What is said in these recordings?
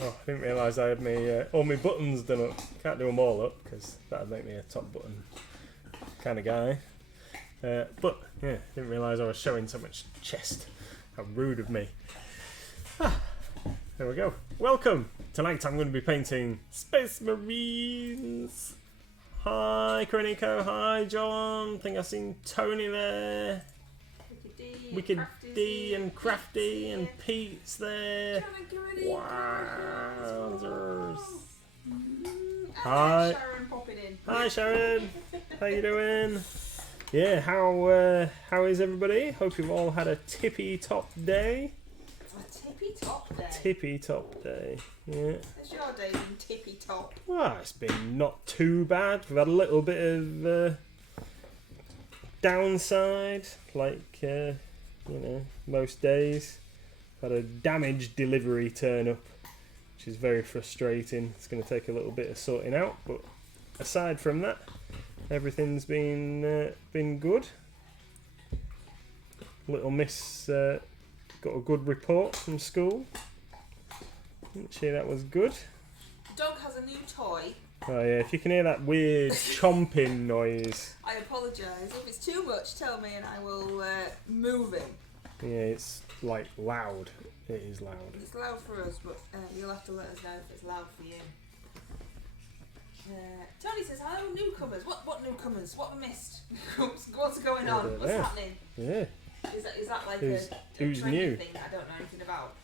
Oh, I didn't realise I had all my buttons done up. Can't do them all up because that'd make me a top button kind of guy. But yeah, didn't realise I was showing so much chest. How rude of me. There we go. Welcome! Tonight I'm going to be painting Space Marines. Hi Chronico, hi John. I think I've seen Tony there. Wicked D and Crafty and Pete's there. Wowzers. Hi. Sharon popping in. Hi Sharon. How you doing? Yeah, how is everybody? Hope you've all had a tippy top day. A tippy top day. Tippy top day. Yeah. Has your day been tippy top? Well, it's been not too bad. We've had a little bit of downside, like you know, most days. Had a damaged delivery turn up, which is very frustrating. It's going to take a little bit of sorting out, but aside from that, everything's been good. Little Miss got a good report from school. Actually, that was good. Dog has a new toy. Oh yeah, if you can hear that weird chomping noise. I apologise. If it's too much, tell me and I will move him. Yeah, it's like loud. It is loud. It's loud for us, but you'll have to let us know if it's loud for you. Tony says, hello newcomers. What newcomers? What have we missed? What's going on? What's happening? Yeah. Is that like who's a trendy new? thing that I don't know anything about?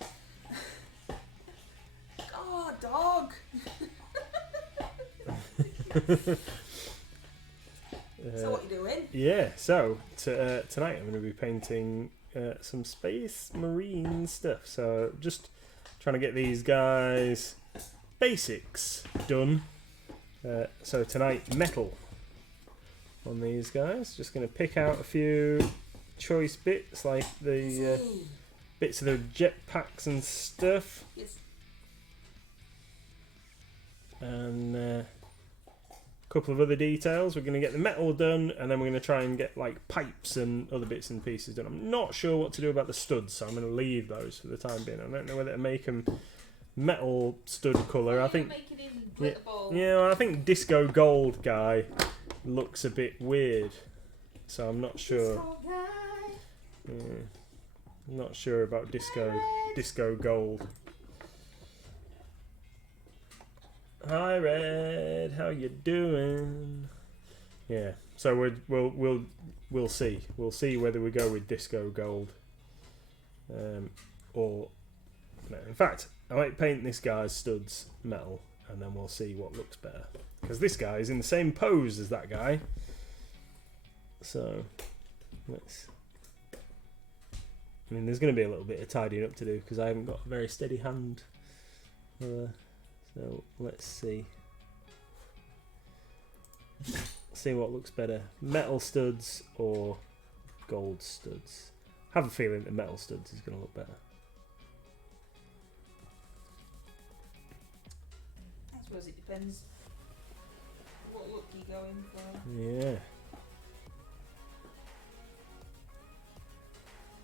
Oh, dog! So what you doing? Yeah, so tonight I'm going to be painting some Space Marine stuff. So just trying to get these guys basics done. So tonight, metal on these guys. Just going to pick out a few choice bits, like the bits of the jetpacks and stuff. Yes. And a couple of other details. We're going to get the metal done, and then we're going to try and get like pipes and other bits and pieces done. I'm not sure what to do about the studs, so I'm going to leave those for the time being. I don't know whether to make them metal stud colour. I think yeah, I think disco gold guy looks a bit weird, so I'm not sure. Yeah, I'm not sure about disco gold. Hi Red, how you doing? Yeah, so we'll see. We'll see whether we go with disco gold, or no. In fact, I might paint this guy's studs metal, and then we'll see what looks better. Because this guy is in the same pose as that guy. So let's. I mean, there's going to be a little bit of tidying up to do because I haven't got a very steady hand. So let's see. See what looks better. Metal studs or gold studs. I have a feeling that metal studs is going to look better. I suppose it depends what look you're going for. Yeah.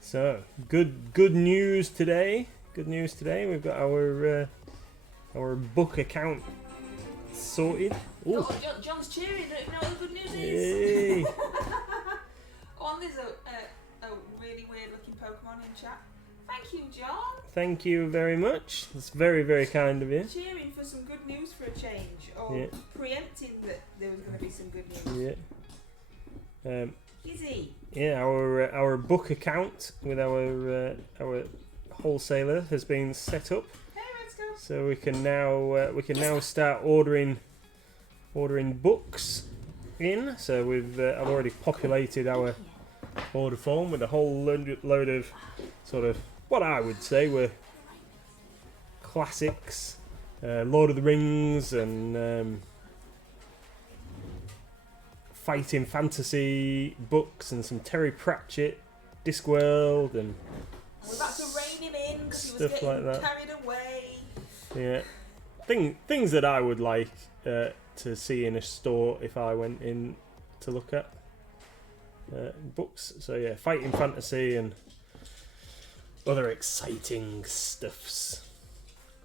So good news today. Good news today. We've got our book account sorted. Ooh. Oh, John's cheering. You know what the good news is? Oh, and there's a really weird looking Pokemon in chat. Thank you, John. Thank you very much. That's very, very kind of you. Cheering for some good news for a change, or preempting that there was going to be some good news. Yeah. Izzy. Yeah, our book account with our wholesaler has been set up. Hey, let's go. So we can now start ordering books in. So I've already populated our order form with a whole load of sort of what I would say were classics, Lord of the Rings and fighting fantasy books and some Terry Pratchett, Discworld and we're about to rein him in because he was stuff getting like that. carried away. Yeah, things that I would like to see in a store if I went in to look at books. So yeah, fighting fantasy and other exciting stuffs.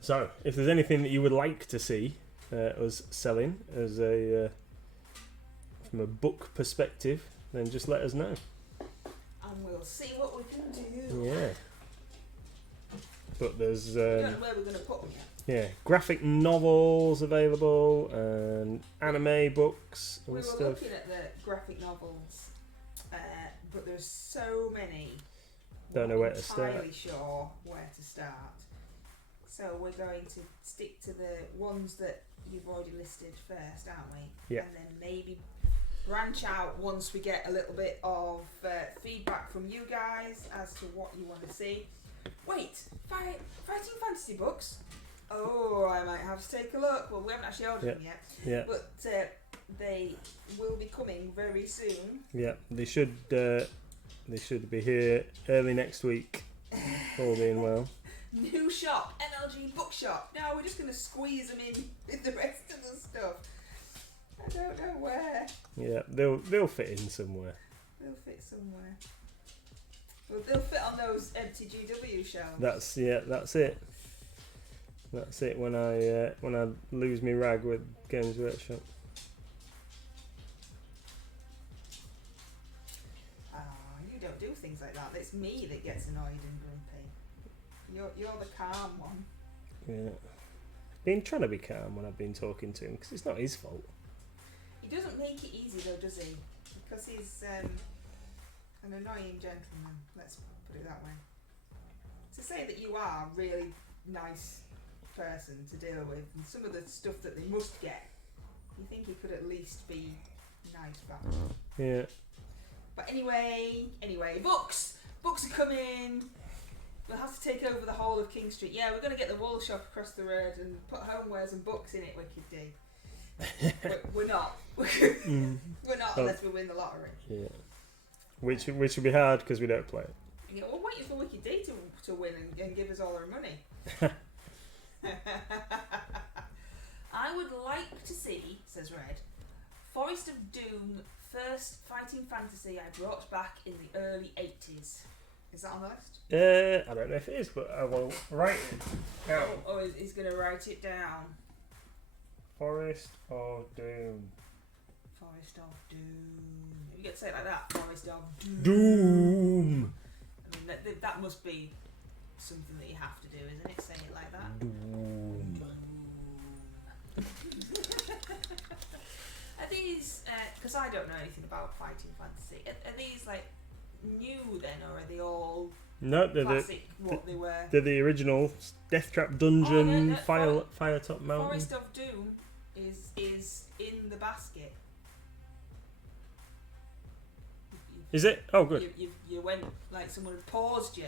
So, if there's anything that you would like to see us selling as a from a book perspective, then just let us know. And we'll see what we can do. Yeah. But there's We don't know where we're going to put them yet. graphic novels available and anime books and We were stuff. looking at the graphic novels, but there's so many. Don't know where to start. I'm not entirely sure where to start. So we're going to stick to the ones that you've already listed first, aren't we? Yeah. And then maybe branch out once we get a little bit of feedback from you guys as to what you want to see. Wait, fighting fantasy books? Oh, I might have to take a look. Well, we haven't actually ordered them yet. Yeah. But they will be coming very soon. Yeah, they should be here early next week, all being well. New shop, MLG bookshop. No, we're just going to squeeze them in with the rest of the stuff. I don't know where. Yeah, they'll fit in somewhere. They'll fit somewhere. Well, they'll fit on those empty GW shelves. That's it. That's it. When I lose me rag with Games Workshop. You don't do things like that. It's me that gets annoyed and grumpy. You're the calm one. Yeah, been trying to be calm when I've been talking to him because it's not his fault. He doesn't make it easy though, does he? Because he's an annoying gentleman. Let's put it that way. To say that you are a really nice person to deal with, and some of the stuff that they must get, you think he could at least be nice back. Yeah. But anyway, books are coming. We'll have to take over the whole of King Street. Yeah, we're going to get the wool shop across the road and put homewares and books in it, Wicked D. We're not. We're not unless we win the lottery. Yeah. Which would be hard because we don't play it. Yeah, we're waiting for Wicked D to win and give us all our money. I would like to see, says Red, Forest of Doom, first fighting fantasy I brought back in the early 80s. Is that on the list? I don't know if it is, but I will write it down. Oh, he's going to write it down. Forest of Doom. Forest of Doom. You get to say it like that. Forest of Doom. Doom. I mean, that must be something that you have to do, isn't it? Say it like that. Doom. Are these, because I don't know anything about fighting fantasy, are these like new then, or are they all No, they're classic what they were? They're the original Death Trap Dungeon, no, Firetop Mountain. Forest of Doom is in the basket. Is it? Oh, good. You went like someone had paused you.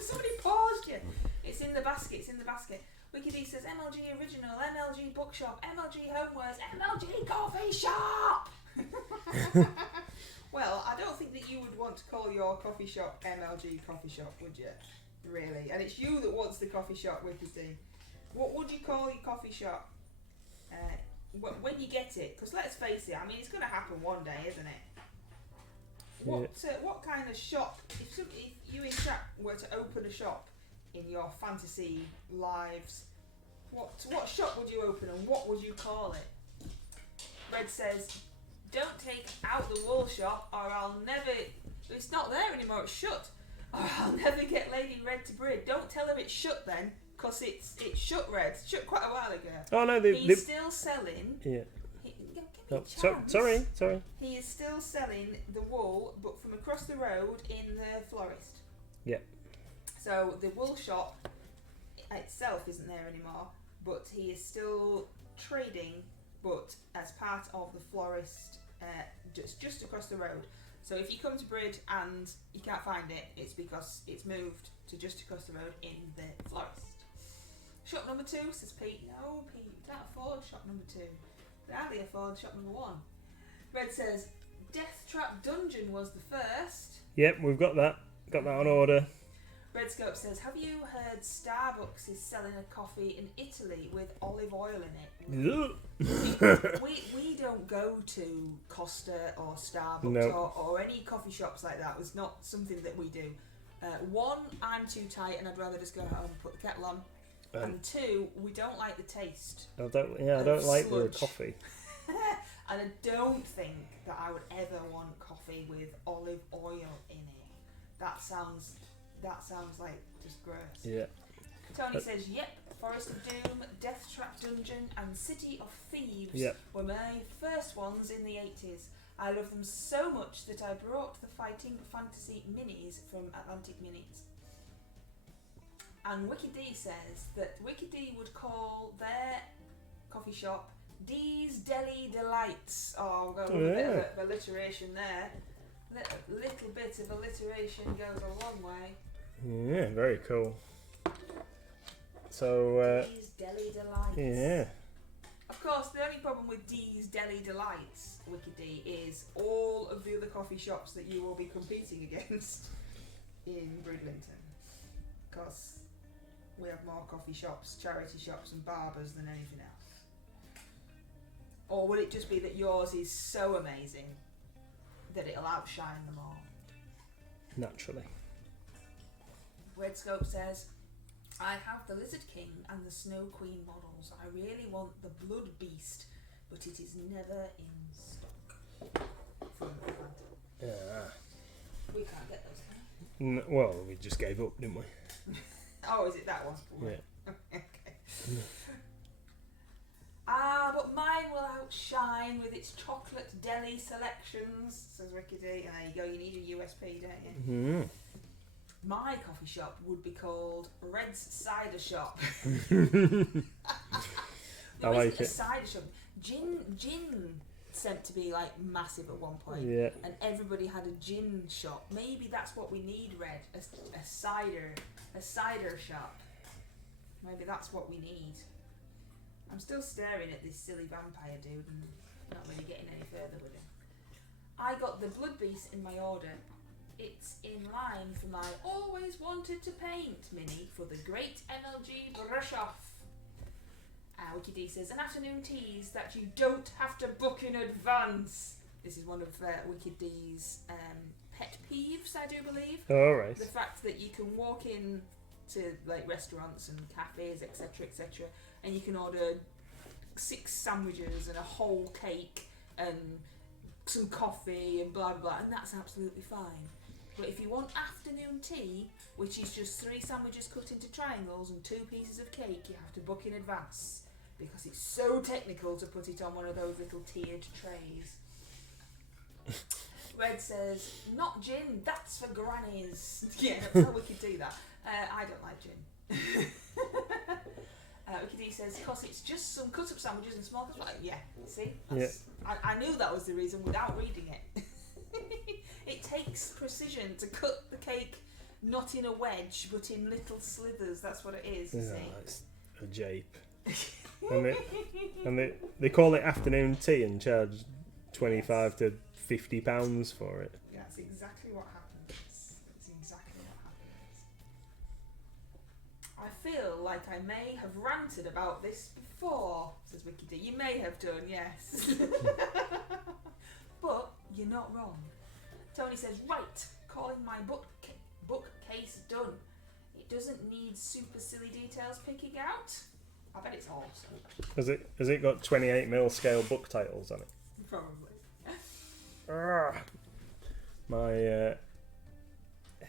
Somebody paused you. It's in the basket. It's in the basket. Wicked E says MLG Original, MLG Bookshop, MLG Homewares, MLG Coffee Shop. Well, I don't think that you would want to call your coffee shop MLG Coffee Shop, would you? Really? And it's you that wants the coffee shop, Wicked D. What would you call your coffee shop when you get it? Because let's face it, I mean, it's going to happen one day, isn't it? What kind of shop, if you in chat were to open a shop in your fantasy lives, what shop would you open and what would you call it? Red says, don't take out the wool shop or I'll never, it's not there anymore, it's shut. Or I'll never get Lady Red to breed. Don't tell her it's shut then, because it's shut, Red. It's shut quite a while ago. Oh no, he's still selling. Yeah. Sorry. Sorry. He is still selling the wool, but from across the road in the florist. Yeah. So the wool shop itself isn't there anymore, but he is still trading, but as part of the florist, just across the road. So if you come to Brid and you can't find it, it's because it's moved to just across the road in the florist. Shop number 2, says Pete. No, Pete, you can't afford shop number 2. But hardly afford shop number 1. Red says, Death Trap Dungeon was the first. Yep, we've got that. Got that on order. Redscope says, have you heard Starbucks is selling a coffee in Italy with olive oil in it? we don't go to Costa or Starbucks or any coffee shops like that. It's not something that we do. One, I'm too tight and I'd rather just go home and put the kettle on. And two, we don't like the taste. I don't like the coffee. And I don't think that I would ever want coffee with olive oil in it. That sounds like just gross. Yeah. Tony says, yep, Forest of Doom, Death Trap Dungeon and City of Thieves were my first ones in the 80s. I love them so much that I brought the Fighting Fantasy minis from Atlantic Minis. And Wicked D says that Wicked D would call their coffee shop D's Deli Delights. Oh, we've got a bit of alliteration there. Little bit of alliteration goes a long way. Yeah, very cool. So, D's Deli Delights. Yeah. Of course, the only problem with D's Deli Delights, Wicked D, is all of the other coffee shops that you will be competing against in Bridlington. Because we have more coffee shops, charity shops and barbers than anything else. Or would it just be that yours is so amazing that it'll outshine them all? Naturally. Red Scope says, I have the Lizard King and the Snow Queen models. I really want the Blood Beast, but it is never in stock. From the Yeah. We can't get those, can we? Well, we just gave up, didn't we? Oh, is it that one? Yeah. Okay. But mine will outshine with its chocolate deli selections, says Ricky D. And there you go, you need a USP, don't you? Mm-hmm. My coffee shop would be called Red's Cider Shop. I like it. Cider shop. Gin sent to be like massive at one point. Yeah. And everybody had a gin shop. Maybe that's what we need, Red. A cider shop. Maybe that's what we need. I'm still staring at this silly vampire dude and not really getting any further with him. I got the Blood Beast in my order. It's in line for my always wanted to paint mini for the great MLG brush off. Wiki D says, an afternoon teas that you don't have to book in advance. This is one of Wicked D's pet peeves, I do believe. Oh, right. The fact that you can walk in to like restaurants and cafes, etc., and you can order 6 sandwiches and a whole cake and some coffee and blah blah blah, and that's absolutely fine. But if you want afternoon tea, which is just 3 sandwiches cut into triangles and 2 pieces of cake, you have to book in advance because it's so technical to put it on one of those little tiered trays. Red says, not gin, that's for grannies. Yeah, that's how we could do that. I don't like gin. Wicked D says, because it's just some cut-up sandwiches and small cups. Yeah, see? I knew that was the reason without reading it. It takes precision to cut the cake not in a wedge, but in little slithers. That's what it is, you see? It's a jape. and they call it afternoon tea and charge £25 to £50 for it. Yeah, that's exactly what happens. It's exactly what happens. I feel like I may have ranted about this before, says Wicky D. You may have done, yes. But you're not wrong. Tony says, right, calling my bookcase done. It doesn't need super silly details picking out. I bet it's awesome. Has it got 28mm scale book titles on it? Probably. My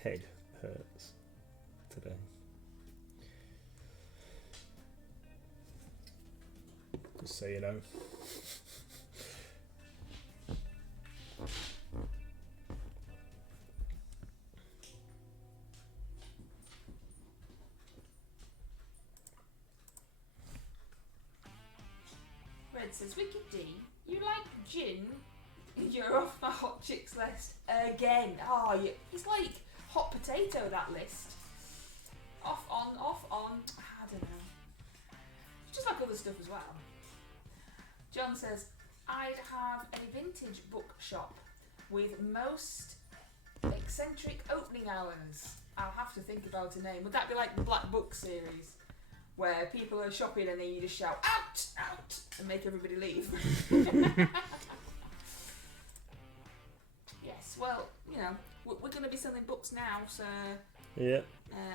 head hurts today. Just so you know. Red says, Wicked D, you like gin? You're off my hot chicks list again. Oh, it's like hot potato, that list. Off on. I don't know. It's just like other stuff as well. John says, I'd have a vintage bookshop with most eccentric opening hours. I'll have to think about a name. Would that be like the Black Book series? Where people are shopping and then you just shout, out, out, and make everybody leave. Yes, well, you know, we're going to be selling books now, so Yeah.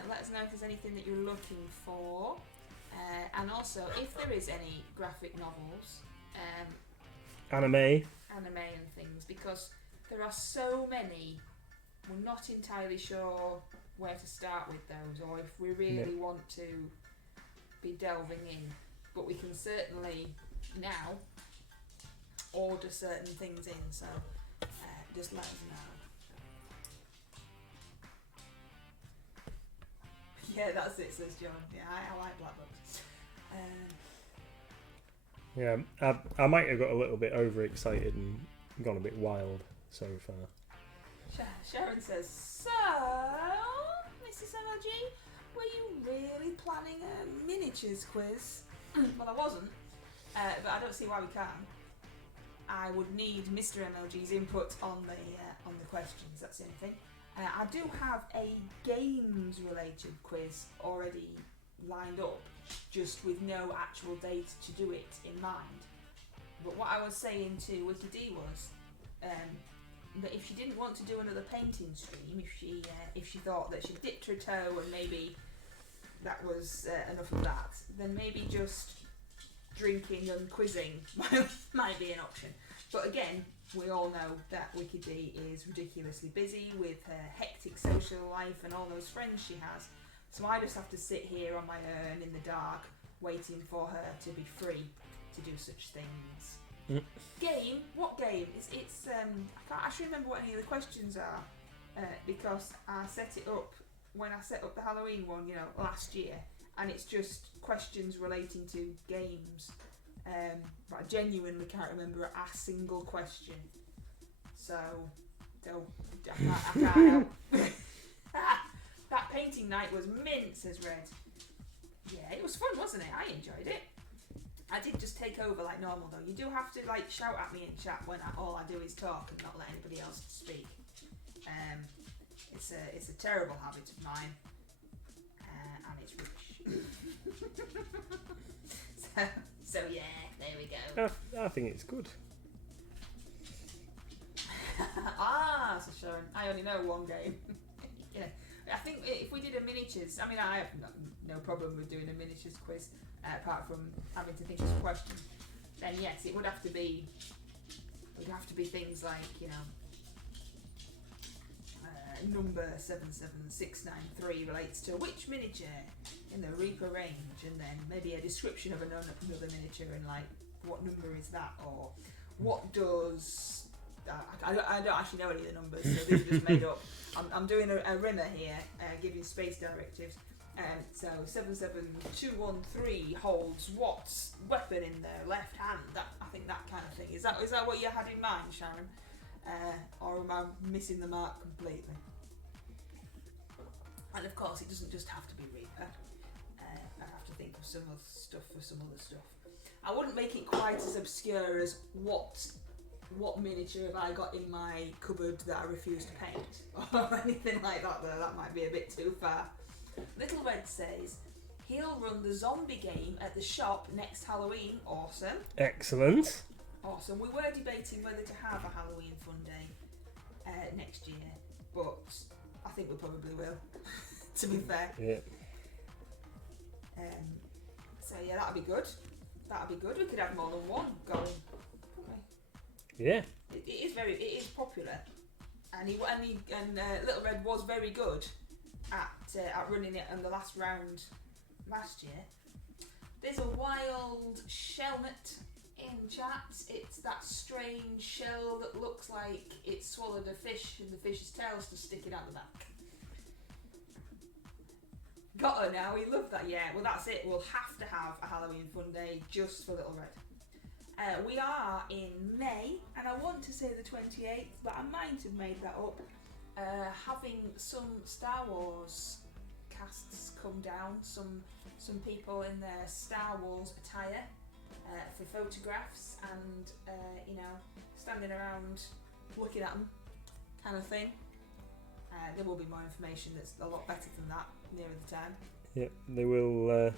Let us know if there's anything that you're looking for. And also, if there is any graphic novels, Anime. and things, because there are so many, we're not entirely sure where to start with those, or if we really want to be delving in. But we can certainly now order certain things in, so just let us know. Yeah, that's it, says John. Yeah, I like black books. Yeah, I might have got a little bit overexcited and gone a bit wild so far. Sharon says, so, Mrs. MLG, were you really planning a miniatures quiz? Well, I wasn't, but I don't see why we can't. I would need Mr. MLG's input on the questions, that's the only thing. I do have a games-related quiz already lined up, just with no actual date to do it in mind. But what I was saying to Wiki D was that if she didn't want to do another painting stream, if she thought that she dipped her toe and maybe that was enough of that, then maybe just drinking and quizzing might be an option. But again, we all know that Wiki D is ridiculously busy with her hectic social life and all those friends she has. So I just have to sit here on my own in the dark, waiting for her to be free to do such things. Game? What game? It's I can't actually remember what any of the questions are, because I set it up when I set up the Halloween one, last year, and it's just questions relating to games. But I genuinely can't remember a single question. So, I can't help. That painting night was mint, says Red. Yeah, it was fun, wasn't it? I enjoyed it. I did just take over like normal though. You do have to shout at me in chat when all I do is talk and not let anybody else speak. It's a terrible habit of mine, and it's rubbish. so yeah, there we go. I think it's good. So Sharon, I only know one game. I think if we did a miniatures, I have no problem with doing a miniatures quiz, apart from having to think of some questions. Then yes, it would have to be things like number 77693 relates to which miniature in the Reaper range, and then maybe a description of another miniature and what number is that, or what does. I don't actually know any of the numbers, so these are just made up. I'm doing a rimmer here, giving space directives. So 77213 holds what weapon in their left hand? I think that kind of thing. Is that what you had in mind, Sharon? Or am I missing the mark completely? And of course, it doesn't just have to be Reaper. I have to think of some other stuff for some other stuff. I wouldn't make it quite as obscure as what miniature have I got in my cupboard that I refuse to paint, or anything like that though. That might be a bit too far. Little Red says he'll run the zombie game at the shop next Halloween. Awesome. Excellent. Awesome. We were debating whether to have a Halloween fun day next year, but I think we probably will, to be fair. Yeah. So yeah, that'd be good. We could have more than one going. Yeah. It is popular, and Little Red was very good at running it on the last round last year. There's a wild shellnet in chat. It's that strange shell that looks like it swallowed a fish and the fish's tail's just sticking out the back. Got her now, we love that. Yeah, well that's it. We'll have to have a Halloween fun day just for Little Red. We are in May, and I want to say the 28th, but I might have made that up. Having some Star Wars casts come down, some people in their Star Wars attire for photographs and standing around looking at them kind of thing. There will be more information that's a lot better than that nearer the time. Yep, they will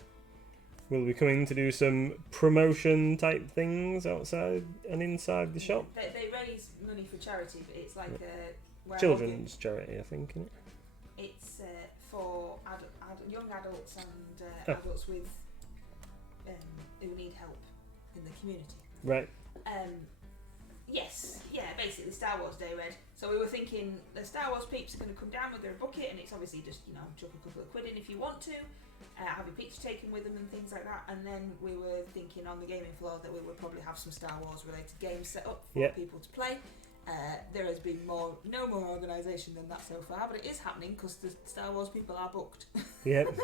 be coming to do some promotion type things outside and inside the shop. They raise money for charity, but it's like a children's charity, I think, isn't it? It's young adults and adults with who need help in the community. Right. Yes, yeah, basically Star Wars Day, Red. So we were thinking the Star Wars peeps are going to come down with their bucket, and it's obviously just, chuck a couple of quid in if you want to, have your picture taken with them and things like that. And then we were thinking on the gaming floor that we would probably have some Star Wars related games set up for people to play. There has been no more organisation than that so far, but it is happening because the Star Wars people are booked. Yep.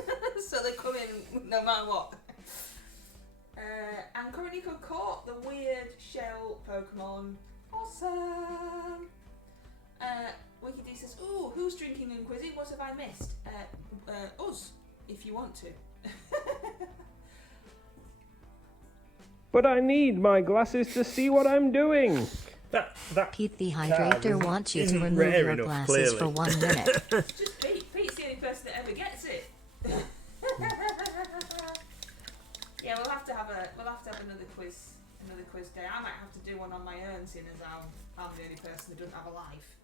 So they come in no matter what. And Coroniko caught the weird shell Pokemon. Awesome! Wiki D says, "Ooh, who's drinking and quizzing? What have I missed? Us, if you want to." But I need my glasses to see what I'm doing. That Pete the Hydrator wants you to remove your glasses for 1 minute. Just Pete. Pete's the only person that ever gets it. Yeah, we'll have to have another quiz day. I might have to do one on my own, seeing as I'm the only person that doesn't have a life.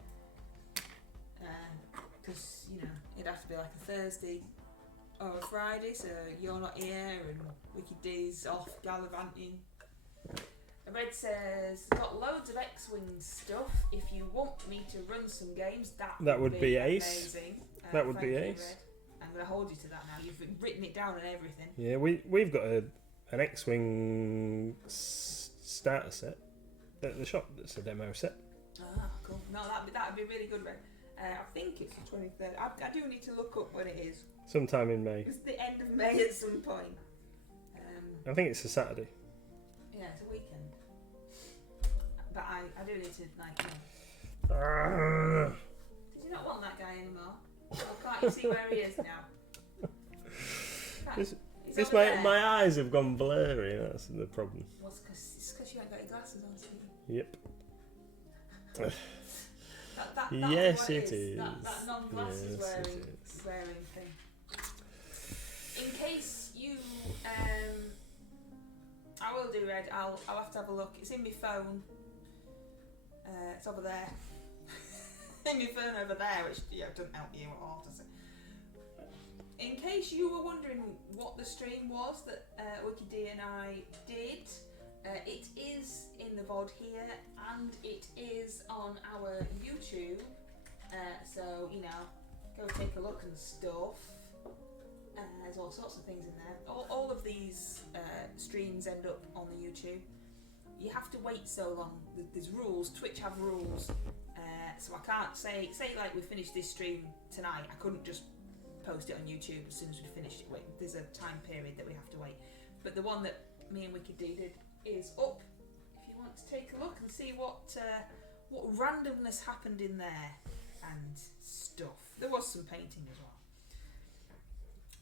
Because it'd have to be like a Thursday or a Friday, so you're not here and Wiki D's off gallivanting. Red says, "Got loads of X-Wing stuff. If you want me to run some games, that would be ace. Amazing. That would be ace. Red. I'm going to hold you to that now. You've written it down and everything." Yeah, we've got an X-Wing starter set at the shop. That's a demo set. Ah, cool. No, that'd be really good, Red. I think it's the 23rd. I do need to look up when it is. Sometime in May. It's the end of May at some point. I think it's a Saturday. Yeah, it's a weekend. But I do need to Did you not want that guy anymore? Or can't you see where he is now? My eyes have gone blurry. That's the problem. It's because you ain't got your glasses on, Steve. Yep. That's yes, what it is. That non-glasses wearing thing. In case you, I will do, Red. I'll have to have a look. It's in my phone. It's over there. In my phone over there, which doesn't help you at all, does it? In case you were wondering what the stream was that Wiki D and I did, it is in the VOD here and it is on our YouTube. So go take a look and stuff. There's all sorts of things in there. All of these streams end up on the YouTube. You have to wait so long. There's rules. Twitch have rules. So I can't say like we finished this stream tonight. I couldn't just post it on YouTube as soon as we finished it. There's a time period that we have to wait. But the one that me and Wicked D did is up. If you want to take a look and see what randomness happened in there and stuff. There was some painting as well.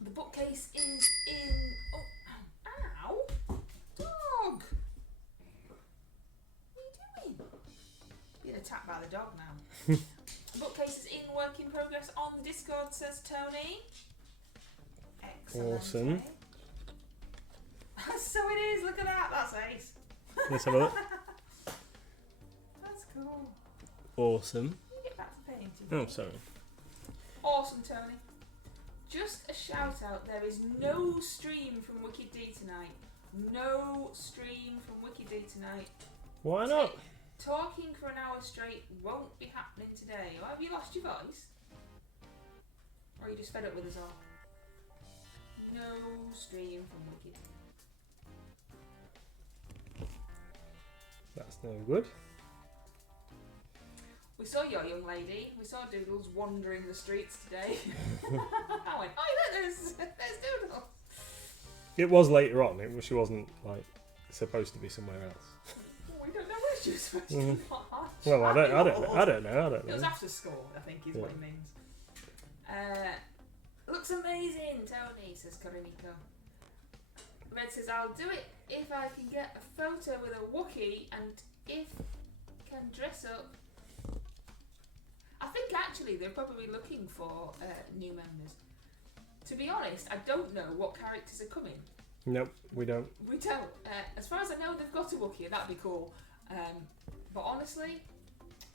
The bookcase is in. Oh, ow! Dog! What are you doing? Being attacked by the dog now. The bookcase is in work in progress on Discord, says Tony. Excellent. Awesome. So it is, look at that, that's ace. Let's have a look. That's cool. Awesome. You get back to painting. Oh, sorry. Awesome, Tony. Just a shout out, there is no stream from Wicked D tonight. No stream from Wicked D tonight. Why not? Talking for an hour straight won't be happening today. Or have you lost your voice? Or are you just fed up with us all? No stream from Wicked. That's no good. We saw your young lady. We saw Doodles wandering the streets today. I went, oh look, there's Doodles. It was later on. She wasn't supposed to be somewhere else. We don't know where she was supposed to be. Well, I don't know. It was after school, I think, is what it means. Looks amazing, Tony, says Coriniko. Red says, I'll do it if I can get a photo with a Wookiee and if can dress up. I think actually they're probably looking for new members. To be honest, I don't know what characters are coming. Nope, we don't. We don't. As far as I know, they've got a Wookiee, and that'd be cool. But honestly,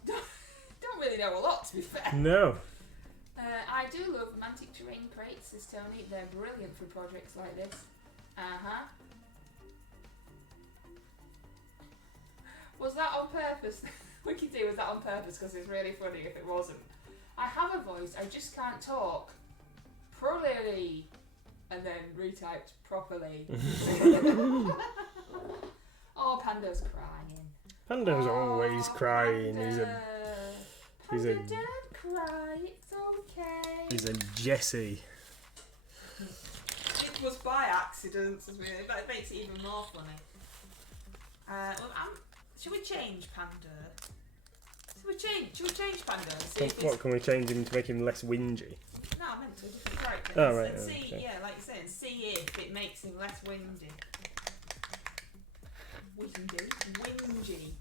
don't really know a lot, to be fair. No. I do love romantic terrain crates, says Tony. They're brilliant for projects like this. Was that on purpose? We could do, was that on purpose? Because it's really funny if it wasn't. I have a voice, I just can't talk properly. And then retyped properly. Oh, Pando's crying. Pando's always crying. Panda. He's a Panda, don't cry. It's okay. He's a Jessie. It was by accident, really, but it makes it even more funny. Should we change Panda? Should we change Panda? And see if What, can we change him to make him less whingy? No, I meant to a different character. Oh, right. And see, Okay. yeah, like you said, see if it makes him less windy. Whingy.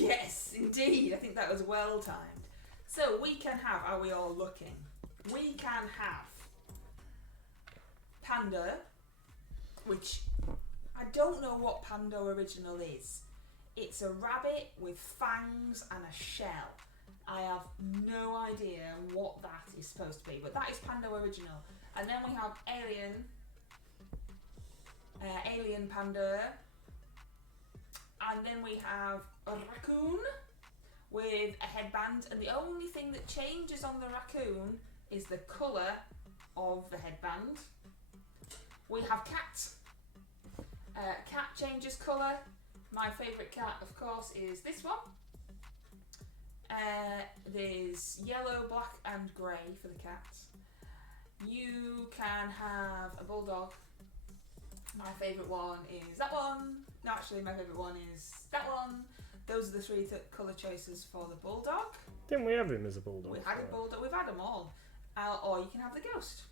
Yes, indeed. I think that was well timed. So we can have, are we all looking? We can have Panda, which I don't know what Panda original is. It's a rabbit with fangs and a shell. I have no idea what that is supposed to be, but that is Panda original. And then we have Alien Panda. And then we have a raccoon with a headband, and the only thing that changes on the raccoon is the colour of the headband. We have cat. Cat changes colour. My favourite cat, of course, is this one. There's yellow, black and grey for the cat. You can have a bulldog. My favourite one is that one. No, actually, my favourite one is that one. Those are the three colour choices for the bulldog. Didn't we have him as a bulldog? We had a bulldog. We've had them all. Or you can have the ghost.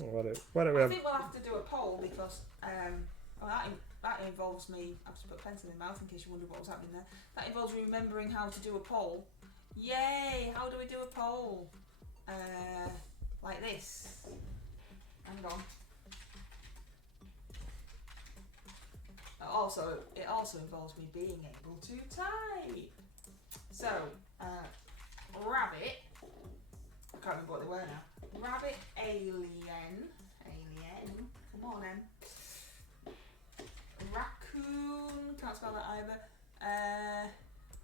Oh, why don't we I have... think we'll have to do a poll because that involves me. I have to put a pencil in my mouth in case you wonder what was happening there. That involves remembering how to do a poll. Yay! How do we do a poll? Like this. Hang on. It also involves me being able to type. So, rabbit. I can't remember what they were now. Rabbit, alien. Come on, then. Raccoon. Can't spell that either.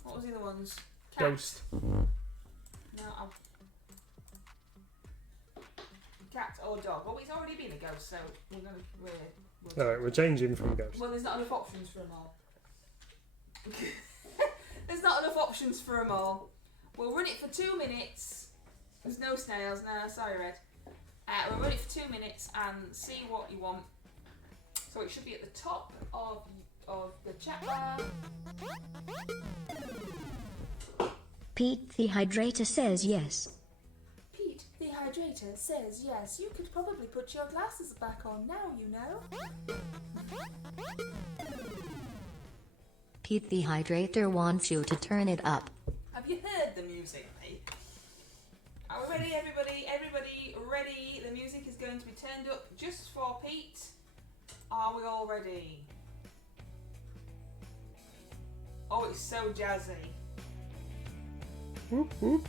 What was the other ones? Cat. Ghost. No, cat or dog. Well, it's already been a ghost, so Alright, we're changing from ghost. Well, there's not enough options for them all. There's not enough options for them all. We'll run it for 2 minutes. There's no snails. No, sorry, Red. We'll run it for 2 minutes and see what you want. So it should be at the top of the chat bar. Pete the Hydrator says yes. Pete the Hydrator says yes. You could probably put your glasses back on now, you know. Pete the Hydrator wants you to turn it up. Have you heard the music, mate? Are we ready, everybody? Everybody ready? The music is going to be turned up just for Pete. Are we all ready? Oh, it's so jazzy. Whoop, whoop.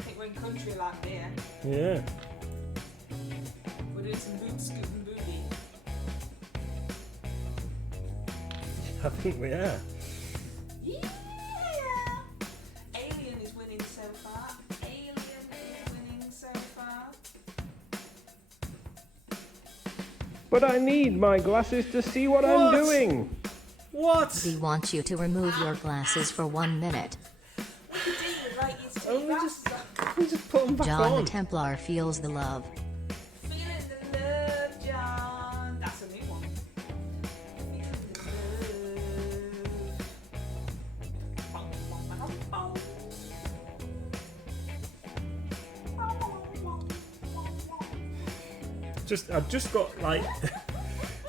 I think we're in country like here. Yeah. We're doing some boot scooting booty. I think we are. Yeah! Alien is winning so far. Alien is winning so far. But I need my glasses to see what I'm doing. What? He wants you to remove your glasses for 1 minute. We could do with like you to Oh, take we glasses off. just put them back John on. the Templar feels the love. Feeling the love, John. That's a new one. Feeling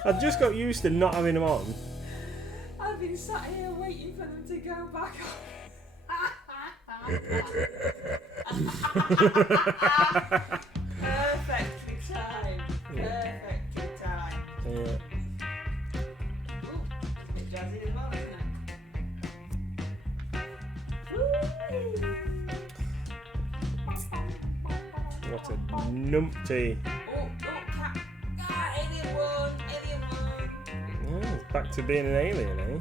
I've just got used to not having them on. I've been sat here waiting for them to go back on. Perfectly timed. Perfectly timed. Yeah. Ooh, it's a bit jazzy as well, isn't it? Woo! What a numpty. Oh, cat. Ah, alien one. Yeah, it's back to being an alien, eh?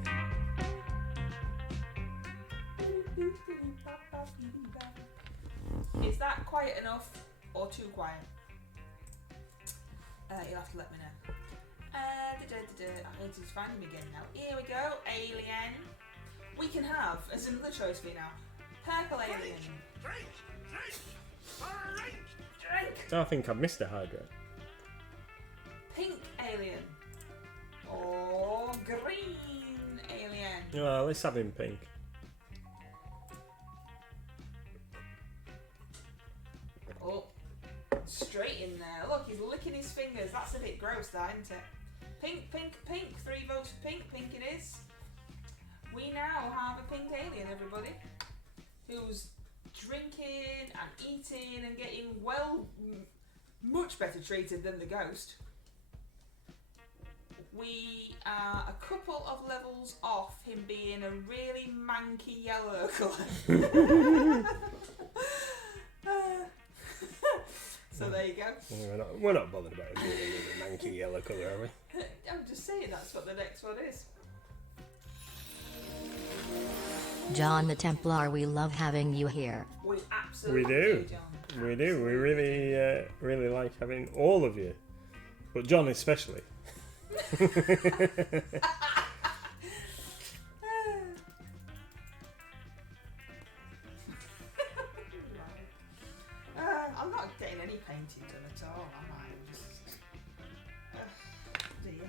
Is that quiet enough or too quiet? You'll have to let me know. I need to find him again now. Here we go, alien. We can have as another choice for you now. Purple alien. Drink. I think I've missed a Hydra. Pink alien. Or green alien. Well, let's have him pink. Oh, straight in there. Look, he's licking his fingers. That's a bit gross, that, isn't it? Pink. 3 votes for pink. Pink it is. We now have a pink alien, everybody, who's drinking and eating and getting, well, much better treated than the ghost. We are a couple of levels off him being a really manky yellow colour. So there you go. We're not bothered about it being a manky yellow colour, are we? I'm just saying that's what the next one is. John the Templar, we love having you here. We absolutely do. John. We do. We really like having all of you, but John especially. I'm not getting any painting done at all, am I? Do you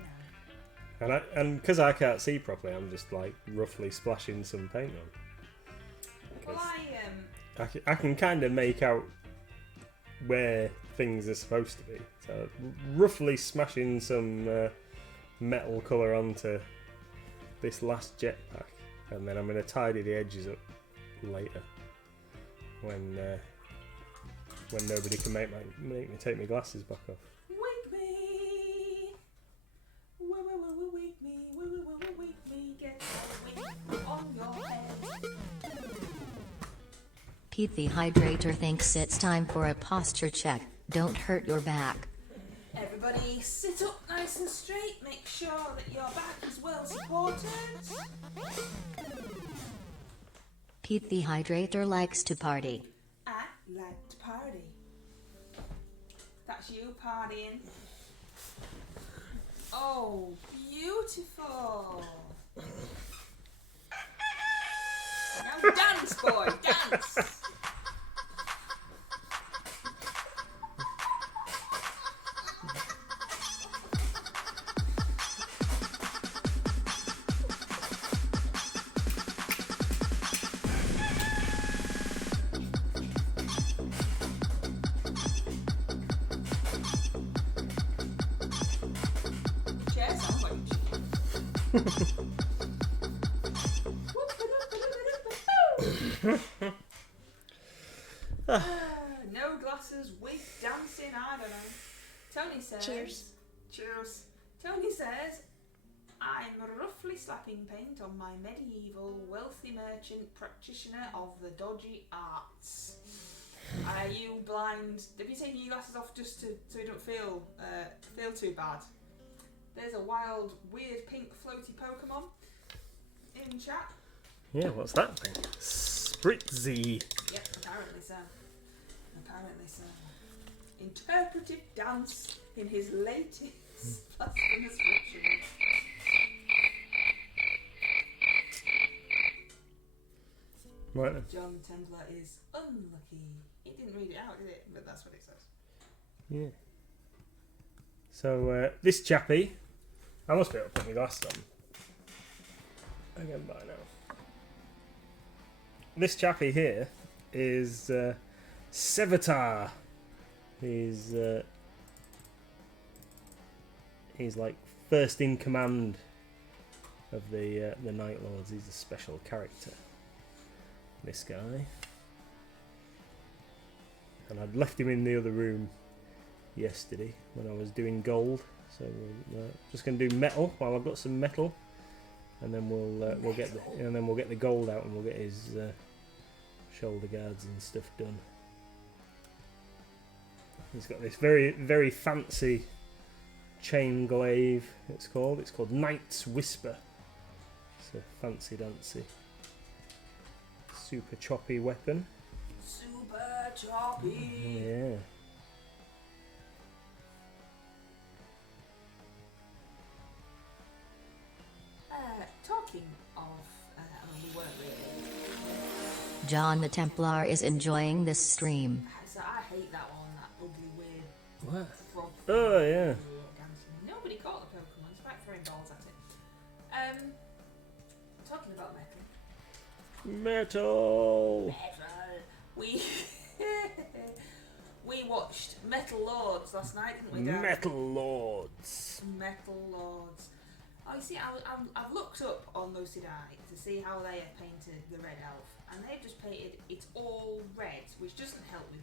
know? And because I can't see properly, I'm just like roughly splashing some paint on. Well, I can kind of make out where things are supposed to be. So roughly smashing some metal colour onto this last jetpack, and then I'm going to tidy the edges up later when nobody can make me take my glasses back off. Wake me, wake me, get a wing on your head. Pete the Hydrator thinks it's time for a posture check. Don't hurt your back. Everybody sit up nice and straight. Make sure that your back is well supported. Pete the Hydrator likes to party. I like to party. That's you partying. Oh, beautiful. Now dance, boy, dance. Chair sounds like no glasses, wig, dancing, I don't know. Tony says... Cheers. Tony says, I'm roughly slapping paint on my medieval wealthy merchant practitioner of the dodgy arts. Are you blind? Have you taken your glasses off just so you don't feel too bad? There's a wild, weird pink floaty Pokemon in chat. Yeah, what's that thing? Spritzy. Yep, apparently so. Interpretive dance in his latest blasphemous ritual. Right then. John Templar is unlucky. He didn't read it out, did it? But that's what it says. Yeah. So this chappie, I must be able to put my glasses on again by now. This chappie here is Sevatar. He's like first in command of the Nightlords. He's a special character. This guy, and I'd left him in the other room yesterday when I was doing gold. So we're just going to do metal while I've got some metal, and then we'll get the gold out, and we'll get his shoulder guards and stuff done. He's got this very, very fancy chain glaive, it's called. It's called Knight's Whisper. It's a fancy dancy. Super choppy weapon. Super choppy. Yeah. Talking of, we weren't really. John the Templar is enjoying this stream. So I hate that one, that ugly weird What? frog. Oh, yeah. Nobody caught the Pokemon, it's like throwing balls at it. Talking about Metal! We we watched Metal Lords last night, didn't we, Dad? Metal Lords. Metal Lords. Oh, you see, I've looked up on Lucid Eye to see how they have painted the Red Elf, and they've just painted it's all red, which doesn't help me.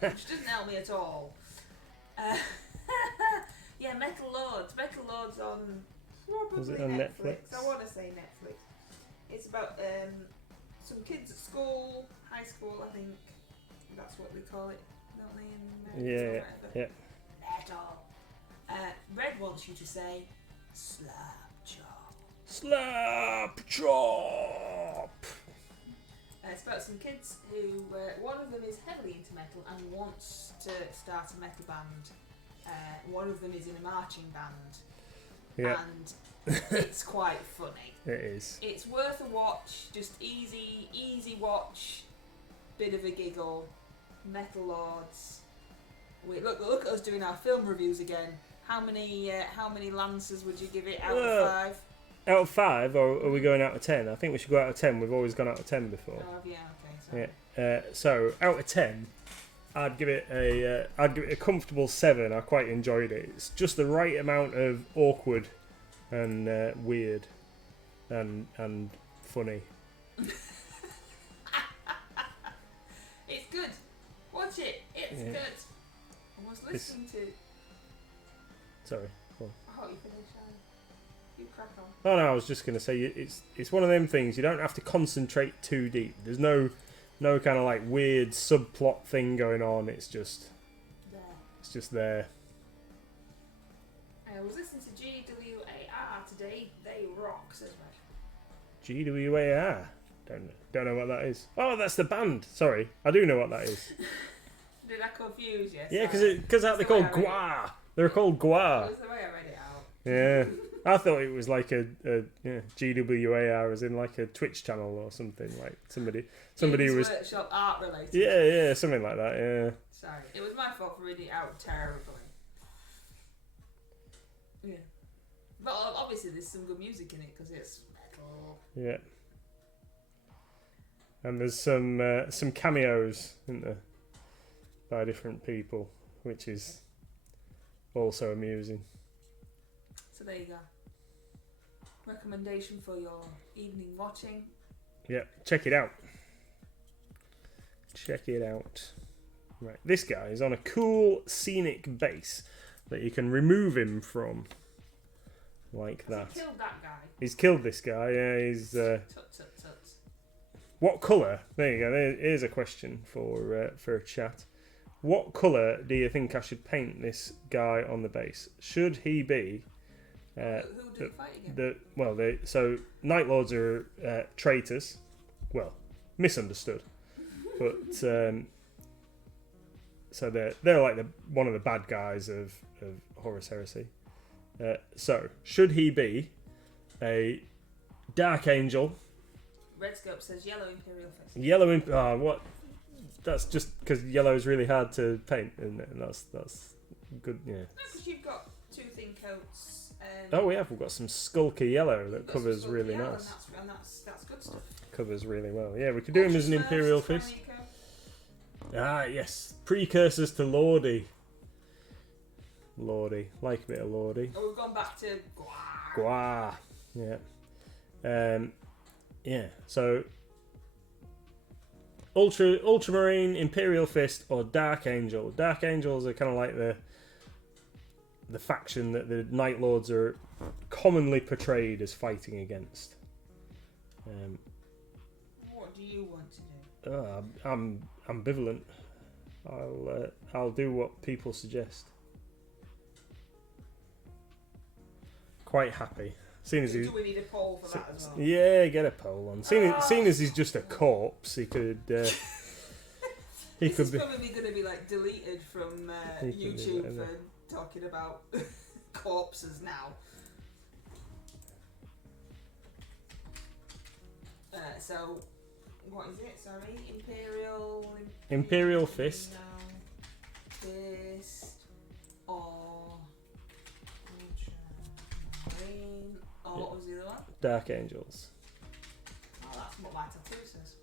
Which doesn't help me at all. Yeah, Metal Lords. Metal Lords on probably Was it on Netflix? I want to say Netflix. It's about some kids at school, high school, I think. That's what they call it, don't they? In Yeah, yeah. Metal. Red wants you to say slap chop. Slap chop! It's about some kids who, one of them is heavily into metal and wants to start a metal band. One of them is in a marching band. Yeah. And it's quite funny. It is. It's worth a watch, just easy watch, bit of a giggle. Metal Lords. Wait, look at us doing our film reviews again. How many Lancers would you give it out of 5? Out of 5, or are we going out of 10? I think we should go out of 10. We've always gone out of 10 before. Oh, yeah, okay. Sorry. Yeah. So out of 10, I'd give it a comfortable 7. I quite enjoyed it. It's just the right amount of awkward and weird and funny. It's good. Watch it. It's good. I was listening to. Sorry. Go on. Oh, you finished. You crack on. Oh no, I was just gonna say it's one of them things. You don't have to concentrate too deep. There's no kind of like weird subplot thing going on. It's just There. It's just there. I was listening to GWAR today. They rock, says Red. GWAR. Don't know what that is. Oh, that's the band. Sorry, I do know what that is. Did I confuse you? Yeah, because they're called Gwar. They're called Gwar. That's the way I read it out. Yeah. I thought it was like a GWAR, as in like a Twitch channel or something. Like somebody was Workshop art related. yeah, something like that. Yeah. Sorry, it was my fault for reading it out terribly. Yeah, but obviously there's some good music in it because it's metal. Yeah. And there's some cameos, isn't there, by different people, which is also amusing. So there you go. Recommendation for your evening watching. Yeah, check it out. Check it out. Right, this guy is on a cool scenic base that you can remove him from, like that. He killed that guy. He's killed this guy. Yeah, he's. Tut, tut, tut. What colour? There you go. Here's a question for a chat. What colour do you think I should paint this guy on the base? Should he be? Who do you fight against? So Nightlords are traitors. Well, misunderstood. But so they're like one of the bad guys of Horus Heresy. So should he be a Dark Angel? Red Scope says yellow Imperial Fist. Yellow what? That's just because yellow is really hard to paint, isn't it? And that's good. Yeah. No, because you've got 2 thin coats. We've got some skulky yellow that covers really yellow, nice. And that's good stuff. Covers really well. Yeah, we could do him as an Imperial Fist. Ah, yes. Precursors to Lordy. Like a bit of Lordy. Oh, we've gone back to Gwar. Yeah. Yeah. So Ultramarine, Imperial Fist, or Dark Angel. Dark Angels are kind of like the faction that the Nightlords are commonly portrayed as fighting against. What do you want to do? I'm ambivalent. I'll do what people suggest. Quite happy. Seeing as Do we need a poll for that as well? Yeah, get a poll on. Seeing as he's just a corpse, he could. He this could is be. probably going to be like deleted from YouTube for talking about corpses now. So, what is it? Sorry, Imperial Fist. Fist or Ultramarine. Or what was the other one? Dark Angels. Oh, that's what my tattoo says.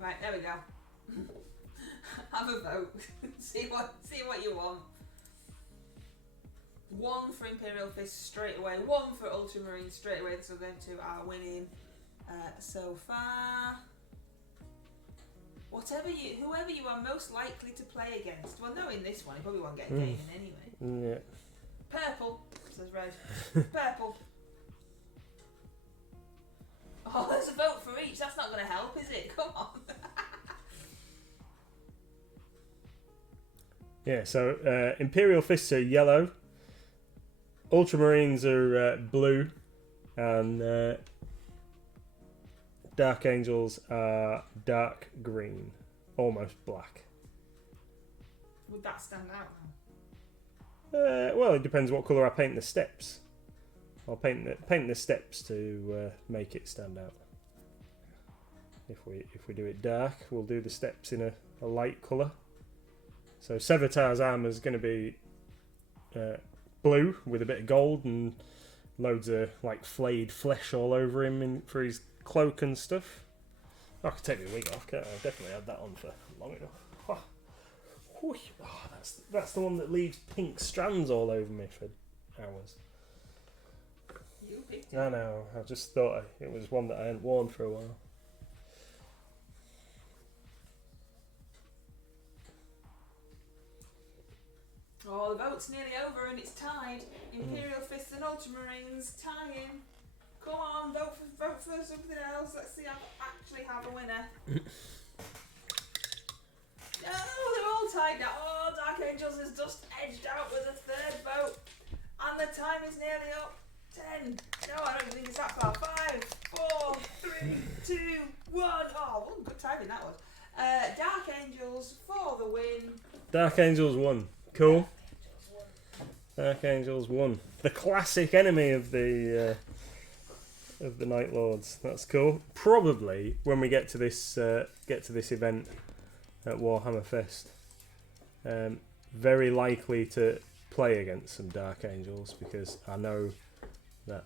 Right, there we go. Have a vote. see what you want. 1 for Imperial Fist straight away, 1 for Ultramarine straight away, so them two are winning so far. Whoever you are most likely to play against. Well, knowing this one, you probably won't get a game in anyway. Yeah. Purple, says red. Purple. Oh, there's a vote for each. That's not going to help, is it? Come on. Yeah, so Imperial Fists are yellow, Ultramarines are blue, and Dark Angels are dark green, almost black. Would that stand out? Well, it depends what colour I paint the steps. I'll paint the steps to make it stand out. If we do it dark, we'll do the steps in a light colour. So Sevatar's armour is going to be blue with a bit of gold and loads of like flayed flesh all over him for his cloak and stuff. I could take the wig off, can't I? I've definitely had that on for long enough. Oh, that's the one that leaves pink strands all over me for hours. You picked it. I know, I just thought it was one that I hadn't worn for a while. Oh, the vote's nearly over and it's tied. Imperial Fists and Ultramarines tying. Come on, vote for something else. Let's see, actually have a winner. No, they're all tied now. Oh, Dark Angels has just edged out with a third vote. And the time is nearly up. 10. No, I don't think it's that far. 5, 4, 3, 2, 1. Oh, what good timing that was. Dark Angels for the win. Dark Angels won. Cool. Dark Angels won. The classic enemy of the Nightlords. That's cool. Probably when we get to this event at Warhammer Fest, very likely to play against some Dark Angels because I know that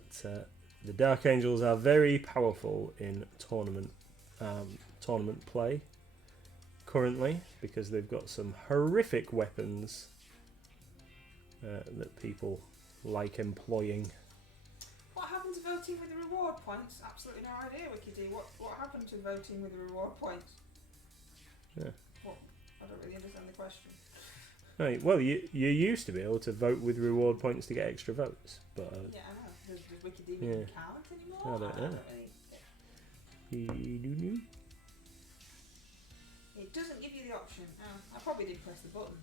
the Dark Angels are very powerful in tournament play currently because they've got some horrific weapons that people like employing. What happened to voting with the reward points? Absolutely no idea, WikiD. What happened to voting with the reward points? Yeah. What? I don't really understand the question. Right, well, you used to be able to vote with reward points to get extra votes, but Yeah, I know. Does WikiD yeah. count anymore? I don't know. Really... It doesn't give you the option. Oh, I probably did press the button.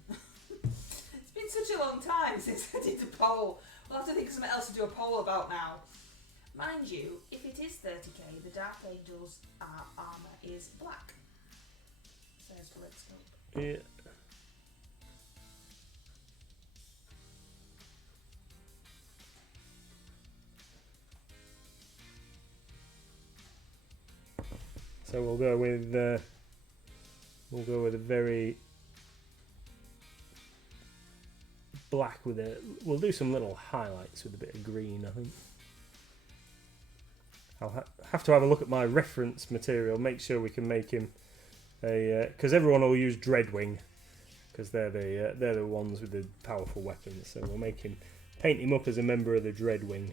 It's been such a long time since I did the poll. We'll have to think of something else to do a poll about now. Mind you, if it is 30k, the Dark Angels' armour is black. Says Redscope. yeah. So we'll go with a very black with a. We'll do some little highlights with a bit of green, I think. I'll have to have a look at my reference material. Make sure we can make him a because everyone will use Dreadwing because they're the ones with the powerful weapons. So we'll paint him up as a member of the Dreadwing.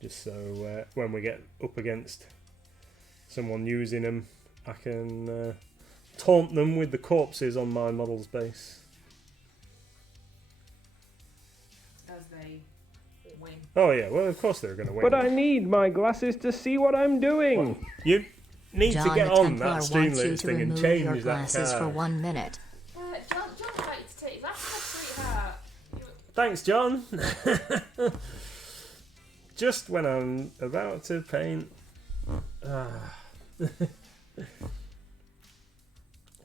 Just so when we get up against someone using them, I can taunt them with the corpses on my model's base. As they win. Oh yeah, well of course they're going to win. But I need my glasses to see what I'm doing. Well, you need John to get the on Templar that wants you Streamlabs to thing and remove change your that glasses for card. 1 minute. John would like you to take his glasses off, sweetheart. Thanks, John. Just when I'm about to paint.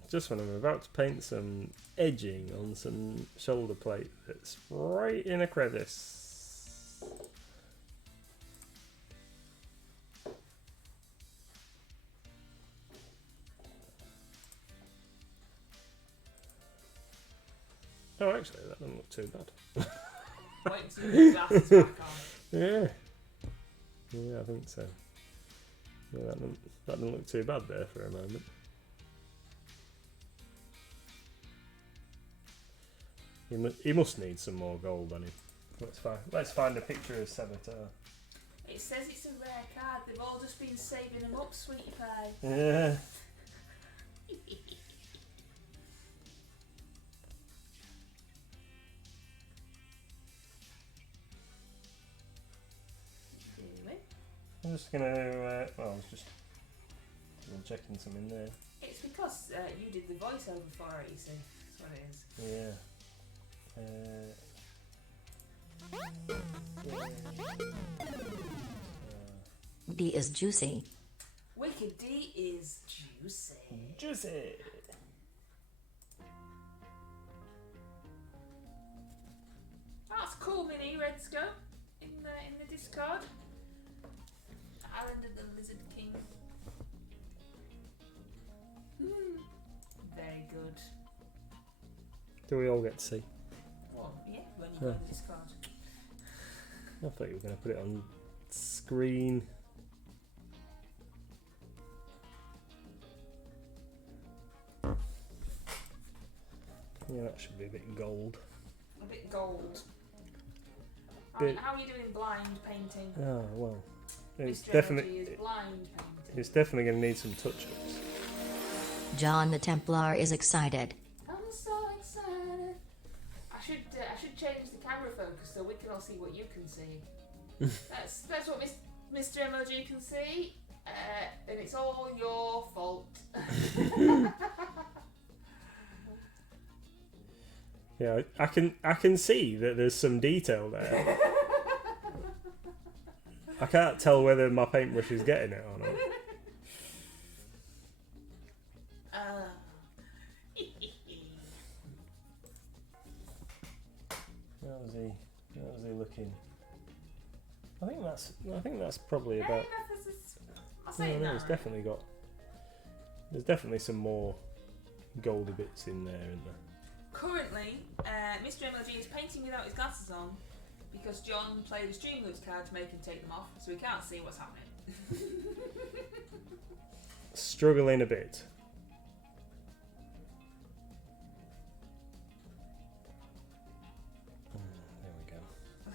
Just when I'm about to paint some edging on some shoulder plate that's right in a crevice. Oh, actually, that doesn't look too bad. Wait till your glasses back on. Yeah. Yeah, I think so. Yeah, that didn't look too bad there for a moment. He must need some more gold on him. Let's find a picture of Sevatar. It says it's a rare card. They've all just been saving them up, sweetie pie. Yeah. I'm just gonna. Well, I was just checking some in there. It's because you did the voiceover for it, you see. That's what it is. Yeah. D is juicy. Wicked D is juicy. Juicy. That's cool, mini Red Scope in the Discord. Island of the Lizard King. Very good. Do we all get to see? Well, yeah, when you go to the Discord. I thought you were going to put it on screen. Yeah, that should be a bit gold. A bit gold. Bit- How are you doing blind painting? Oh, well. It's Mr. definitely, Energy is blind painting. it's definitely going to need some touch-ups. John the Templar is excited. I'm so excited. I should change the camera focus so we can all see what you can see. that's what Mr. MLG can see, and it's all your fault. Yeah, I can see that there's some detail there. I can't tell whether my paintbrush is getting it or not. How was he looking? I think that's probably about. No, there's definitely some more goldy bits in there, isn't there? Currently, Mr. MLG is painting without his glasses on because John played a Streamlabs card to make him take them off, so he can't see what's happening. Struggling a bit. There we go.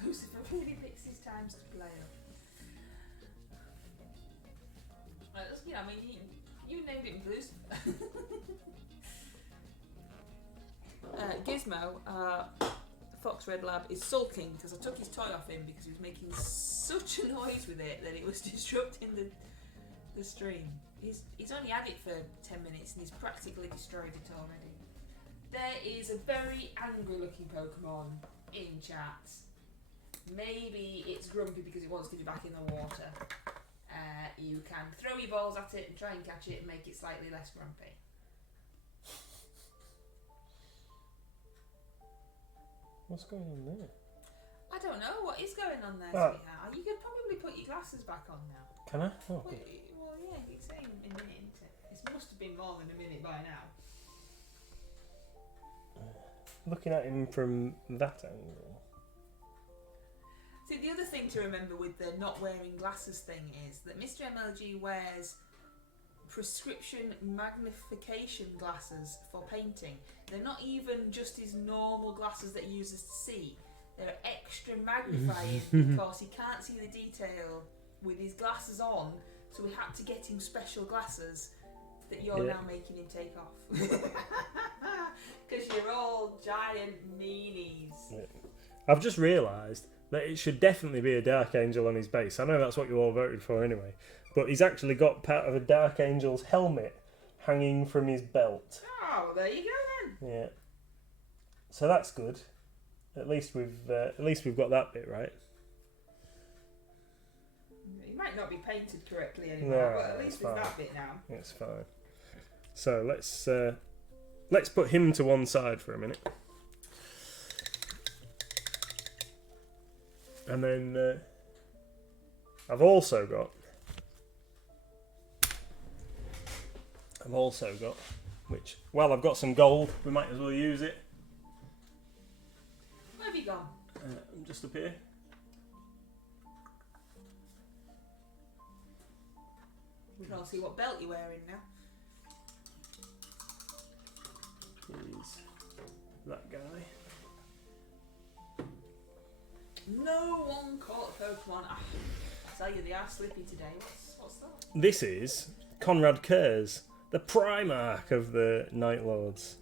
Lucifer really picks his times to play up. I mean, you named it Lucifer. Gizmo, Fox Red Lab, is sulking because I took his toy off him because he was making such a noise with it that it was disrupting the stream. He's only had it for 10 minutes and he's practically destroyed it already. There is a very angry looking Pokemon in chat. Maybe it's grumpy because it wants to be back in the water. You can throw your balls at it and try and catch it and make it slightly less grumpy. What's going on there? I don't know what is going on there, sweetheart. You could probably put your glasses back on now. Can I? Oh, good. Well, yeah, it's saying a minute, isn't it? It must have been more than a minute by now. Looking at him from that angle. See, the other thing to remember with the not wearing glasses thing is that Mr. MLG wears prescription magnification glasses for painting. They're not even just his normal glasses that he uses to see. They're extra magnifying because he can't see the detail with his glasses on, so we had to get him special glasses that you're now making him take off. Because you're all giant meanies. Yeah. I've just realised that it should definitely be a Dark Angel on his base. I know that's what you all voted for anyway, but he's actually got part of a Dark Angel's helmet hanging from his belt. Oh, there you go then. Yeah. So that's good. At least we've got that bit right. It might not be painted correctly anymore, but at least there's that bit now. It's fine. So let's put him to one side for a minute. And then I've also got, which, well, I've got some gold. We might as well use it. Where have you gone? Just up here. We can all see what belt you're wearing now. He's that guy. No one caught Pokemon. I tell you, they are slippy today. What's that? This is Conrad Kurz, the Primarch of the Nightlords,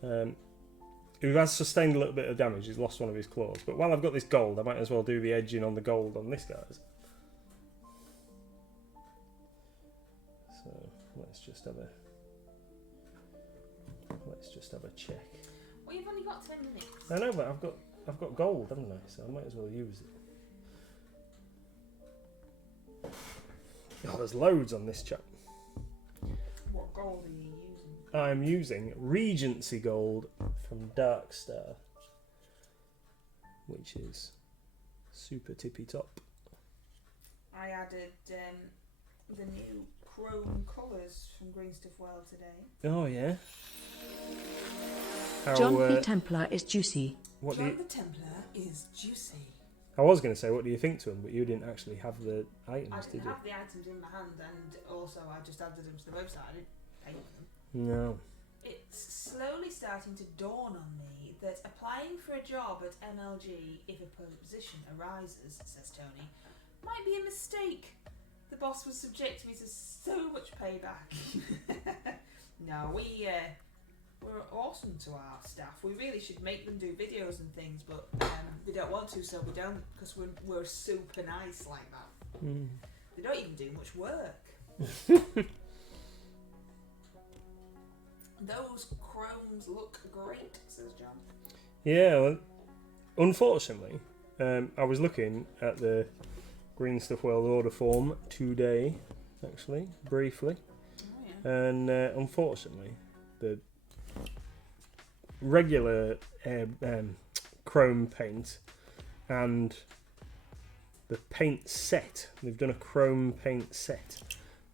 who has sustained a little bit of damage. He's lost one of his claws. But while I've got this gold, I might as well do the edging on the gold on this guy's. So let's just have a check. Well, you've only got 10 minutes. I know, but I've got gold, haven't I? So I might as well use it. Oh, there's loads on this chap. What gold are you using? I'm using Regency Gold from Darkstar, which is super tippy top. I added the new chrome colours from Green Stuff World today. Oh yeah. John P. Templar is juicy. John the Templar is juicy. I was going to say, what do you think to him? But you didn't actually have the items, I did didn't you? have the items in my hand, and also I just added them to the website. I didn't paint them. No. It's slowly starting to dawn on me that applying for a job at MLG, if a position arises, says Tony, might be a mistake. The boss was subject me to so much payback. No, we're awesome to our staff. We really should make them do videos and things, but they don't want to, so we don't, because we're super nice like that. Mm. They don't even do much work. Those chromes look great, says John. Yeah, well, unfortunately, I was looking at the Green Stuff World order form today, actually, briefly. Oh, yeah. And unfortunately, the regular chrome paint and the paint set, they've done a chrome paint set,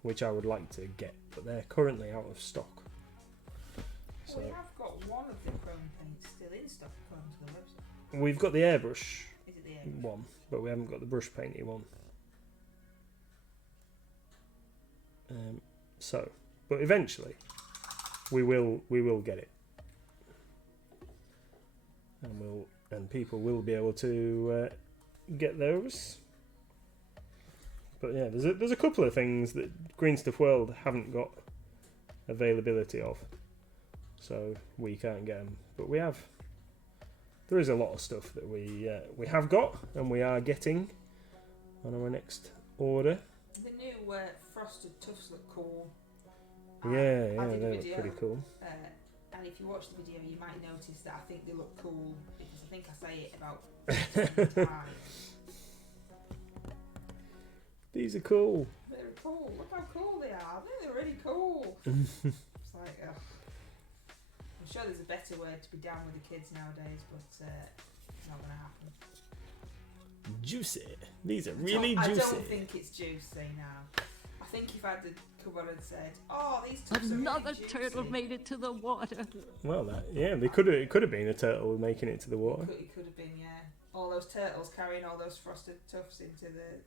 which I would like to get, but they're currently out of stock. So We have got one of the chrome paints still in stock according to the website. we've got the airbrush Is it the airbrush? one, but we haven't got the brush painty one. But eventually we will get it, and people will be able to get those. But yeah, there's a couple of things that Green Stuff World haven't got availability of, so we can't get them. But we have. There is a lot of stuff that we have got and we are getting on our next order. The new frosted tufts look cool. Yeah, I did a they look video, pretty cool. And if you watch the video, you might notice that I think they look cool, because I think I say it about 10 times. These are cool. They're cool. Look how cool they are. I think they're really cool. It's like, ugh. I'm sure there's a better word to be down with the kids nowadays, but it's not going to happen. Juicy. These are really I juicy. don't think it's juicy now. I think if I'd come on and said, "Oh, these tufts are Another really juicy," turtle made it to the water. Well, it could have been a turtle making it to the water. It could have been, yeah. All those turtles carrying all those frosted tufts into the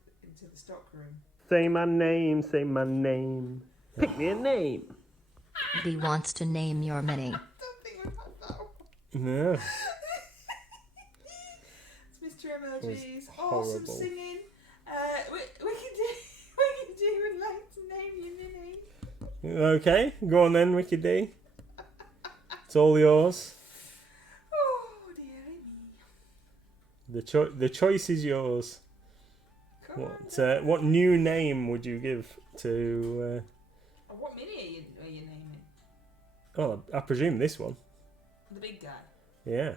stock room. Say my name, say my name. Pick me a name. He wants to name your mini. I don't think we've had that one. No. It's Mr. MLG's awesome horrible. singing. We can do would like to name you Minnie. Okay, go on then, Wicked D. It's all yours. Oh, dearie me. The the choice is yours. Come on. What new name would you give to? What mini are you naming? Oh, I presume this one. The big guy. Yeah.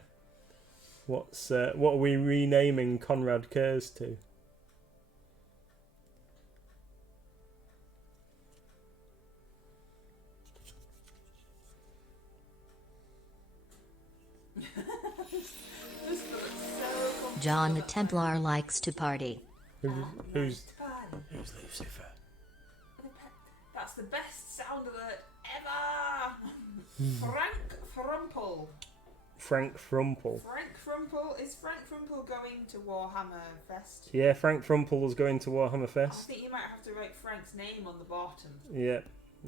What are we renaming Conrad Kers to? This looks so John the Templar likes to party. Who's party. Lucifer? That's the best sound alert ever. Frank Frumple. Frank Frumple. Frank Frumple. Is Frank Frumple going to Warhammer Fest? Yeah, Frank Frumple's going to Warhammer I Fest. think you might have to write Frank's name on the bottom. Yeah,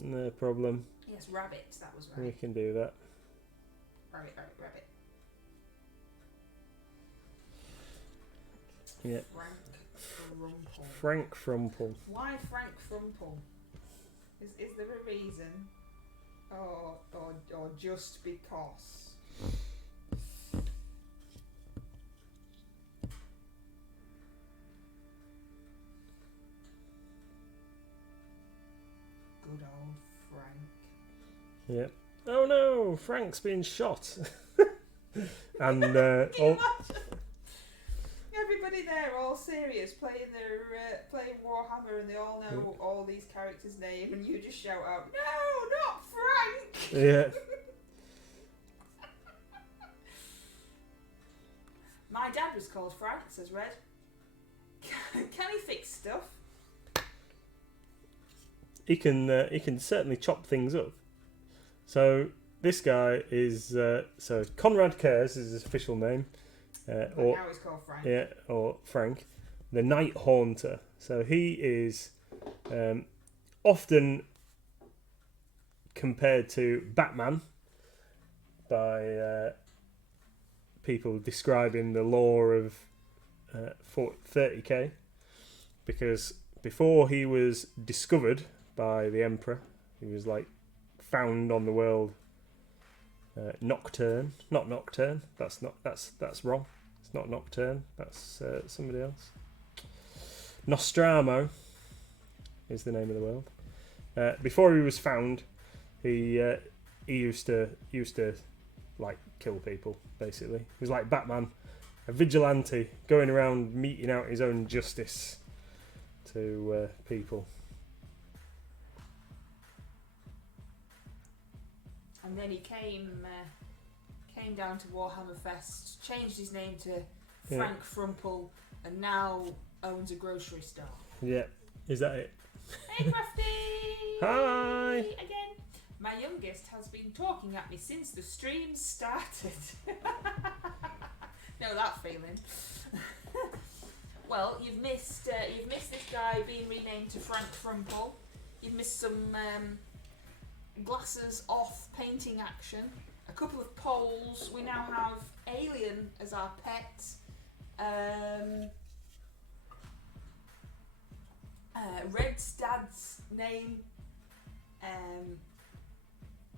no problem. Yes, Rabbit. That was We right. can do that. Rabbit. Yeah. Frank Frumple. Frank Frumple. Why Frank Frumple? Is there a reason? Or just because? Good old Frank. Yeah. Oh no, Frank's been shot. And Can you imagine? Everybody there, all serious, playing Warhammer, and they all know all these characters' name, and you just shout out, "No, not Frank!" yeah. My dad was called Frank, says Red. Can he fix stuff? He can certainly chop things up. So this guy is so Conrad Kers is his official name, But or now he's called Frank. yeah, or Frank, the Night Haunter. So he is often compared to Batman by people describing the lore of 30k, because before he was discovered by the Emperor, he was like found on the world. Nocturne, not Nocturne. That's wrong. It's not Nocturne. That's somebody else. Nostramo is the name of the world. Before he was found, he used to like kill people. Basically, he was like Batman, a vigilante going around meting out his own justice to people. And then he came down to Warhammer Fest, changed his name to Frank Frumple, and now owns a grocery store. Yeah, is that it? Hey, Crafty! Hi! Again. My youngest has been talking at me since the stream started. Know that feeling. Well, you've missed this guy being renamed to Frank Frumple. You've missed some glasses off painting action. A couple of polls. We now have Alien as our pet. Red's dad's name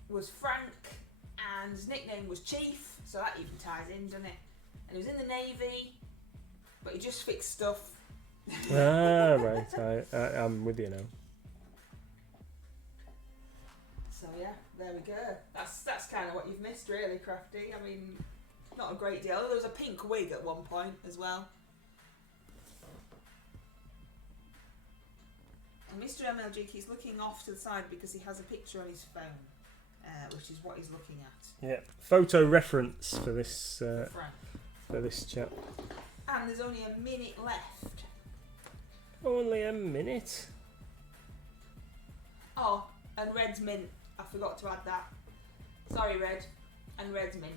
was Frank, and his nickname was Chief, so that even ties in, doesn't it? And he was in the Navy, but he just fixed stuff. Right. I'm with you now. So yeah, there we go. That's kind of what you've missed, really, Crafty. I mean, not a great deal. There was a pink wig at one point as well. And Mr. MLG keeps looking off to the side because he has a picture on his phone, which is what he's looking at. Yeah, photo reference for this Frank. for this chap. And there's only a minute left. Only a minute. Oh, and Red's mint. I forgot to add that. Sorry, Red. And Red's mint.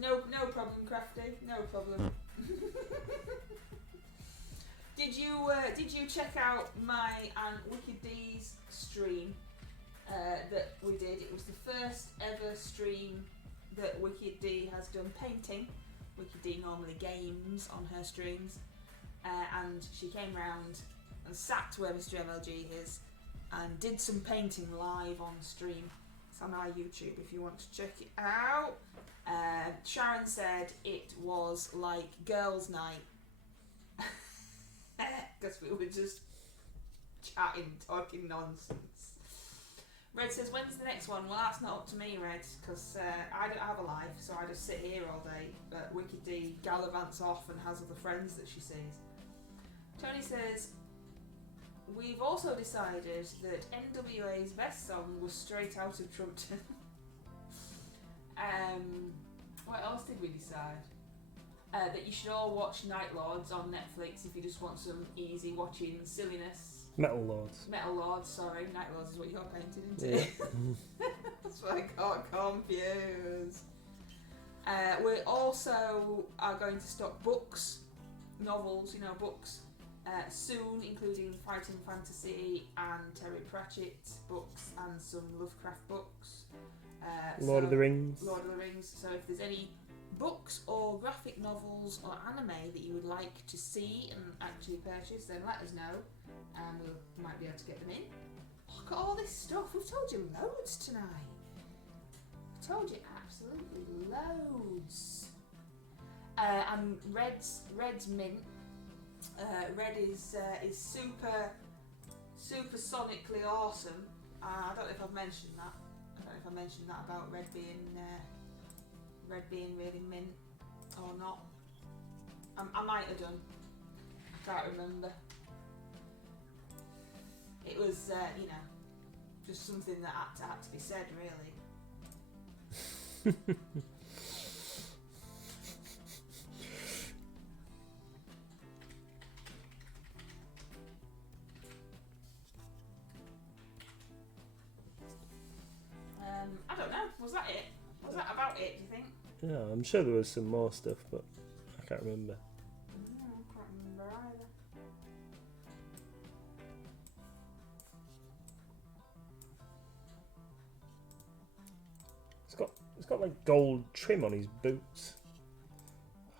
No problem, Crafty. No problem. Did you check out my and Wicked D's stream that we did? It was the first ever stream that Wicked D has done painting. Wicked D normally games on her streams, and she came round and sat where Mr. MLG is and did some painting live on stream. It's on our YouTube if you want to check it out. Sharon said it was like girls' night because we were just chatting, talking nonsense. Red says, when's the next one? Well, that's not up to me, Red, because I don't have a life, so I just sit here all day. But Wicked D gallivants off and has other friends that she sees. Tony says, we've also decided that NWA's best song was Straight Out of Trumpton. What else did we decide? That you should all watch Nightlords on Netflix if you just want some easy watching silliness. Metal Lords. Metal Lords, sorry. Nightlords is what you're painted into. Yeah. That's why I got confused. We also are going to stock books, novels, books, soon, including fighting fantasy and Terry Pratchett books and some Lovecraft books. Lord of the Rings. Lord of the Rings. So if there's any books or graphic novels or anime that you would like to see and actually purchase, then let us know and we might be able to get them in. Look at all this stuff. We've told you loads tonight. We've told you absolutely loads. And Red's mint. Red is super sonically awesome. I don't know if I've mentioned that. About Red being really mint or not. I might have done. I can't remember. It was, just something that had to be said, really. I don't know. Was that it? Was that about it, do you think? Yeah, I'm sure there was some more stuff, but I can't remember. I can't remember either. It's got like gold trim on his boots.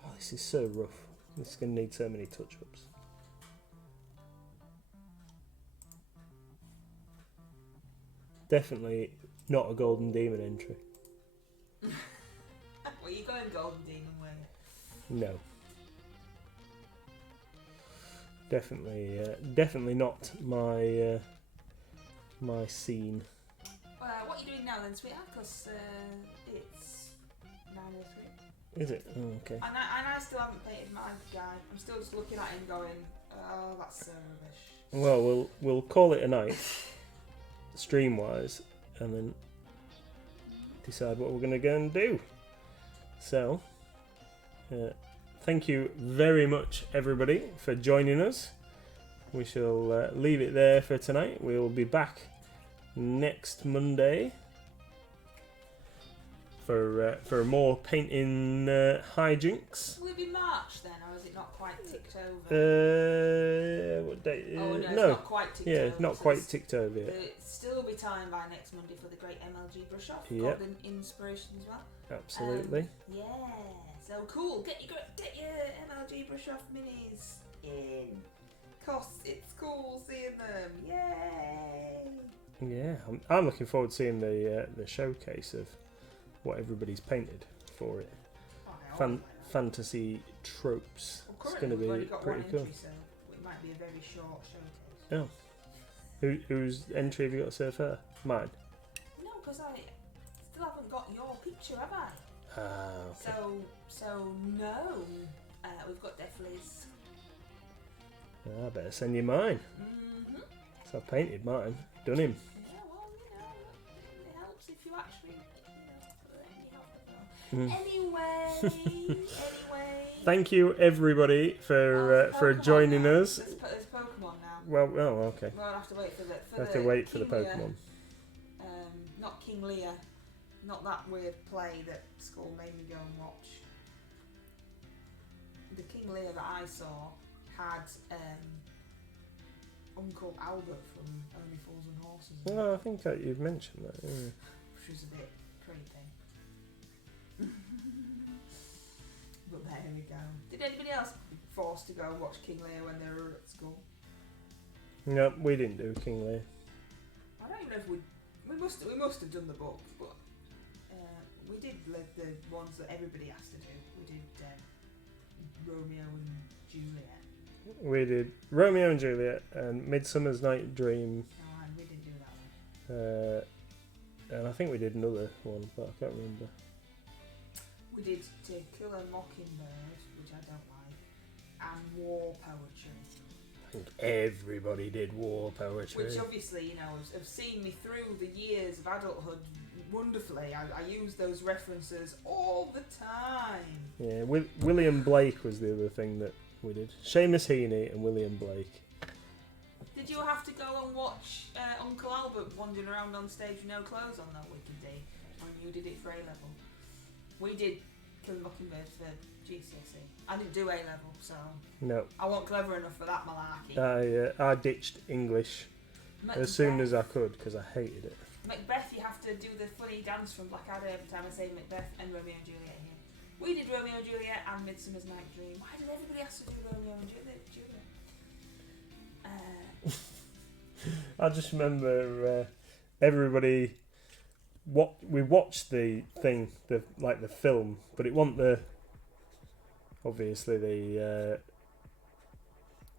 Oh, this is so rough. This is going to need so many touch-ups. Definitely not a Golden Demon entry. Well, you're going Golden Demon way. No. Definitely not my my scene. What are you doing now then, sweetheart? Because it's 9:03. Is it? Oh, okay. And I still haven't painted my guy. I'm still just looking at him going, oh, that's so rubbish. Well, we'll call it a night, stream-wise, and then decide what we're going to go and do. So, thank you very much, everybody, for joining us. We shall leave it there for tonight. We'll be back next Monday for more painting hijinks. Will it be March then, or is it not quite ticked over? What date? Oh no, it's no. not quite ticked over. Yeah, not so quite ticked over yet. There'll still be time by next Monday for the great MLG brush off. Yep. Golden inspiration as well. Absolutely. Yeah, so cool. Get your MLG brush off minis in. Cause it's cool seeing them. Yay! Yeah, I'm looking forward to seeing the showcase of what everybody's painted for it. Fantasy tropes. Well, It's going to we've only be got pretty one cool. entry, so it might be a very short showcase. Oh, whose entry have you got so far? Mine. No, because I still haven't got your picture, have I? Ah, okay. So no. We've got Deathly's. I better send you mine. Mm-hmm. So I've painted mine. Done him. Yeah, well, it helps if you actually, put any help as well. Anyway. Thank you, everybody, for Pokemon joining now. us. There's Pokemon now. Well, okay. We'll have to wait for the. Have to wait for the King Pokemon. Lear. Not King Lear. Not that weird play that school made me go and watch. The King Lear that I saw had Uncle Albert from Only Fools and Horses, Well, I think you've mentioned that. Yeah. which was a bit creepy. But there we go. Did anybody else forced to go and watch King Lear when they were at school? No, we didn't do King Lear. I don't even know if we must have done the book, but we did the ones that everybody has to do. We did Romeo and Juliet. We did Romeo and Juliet and Midsummer's Night Dream. Oh, and we didn't do that one. And I think we did another one, but I can't remember. We did To Kill a Mockingbird, which I don't like, and War Poetry. I think everybody did war poetry. Which obviously, you know, have seen me through the years of adulthood wonderfully. I use those references all the time. Yeah, William Blake was the other thing that we did. Seamus Heaney and William Blake. Did you have to go and watch Uncle Albert wandering around on stage with no clothes on that wicked day when you did it for A-level? We did Kill a Mockingbird for GCSE. I didn't do A-level, so No. I wasn't clever enough for that malarkey. I ditched English as soon as I could because I hated it. Macbeth, you have to do the funny dance from Blackadder every time I say Macbeth and Romeo and Juliet here. We did Romeo and Juliet and Midsummer's Night Dream. Why did everybody have to do Romeo and Juliet? I just remember everybody. We watched the thing, the film, but it wasn't obviously the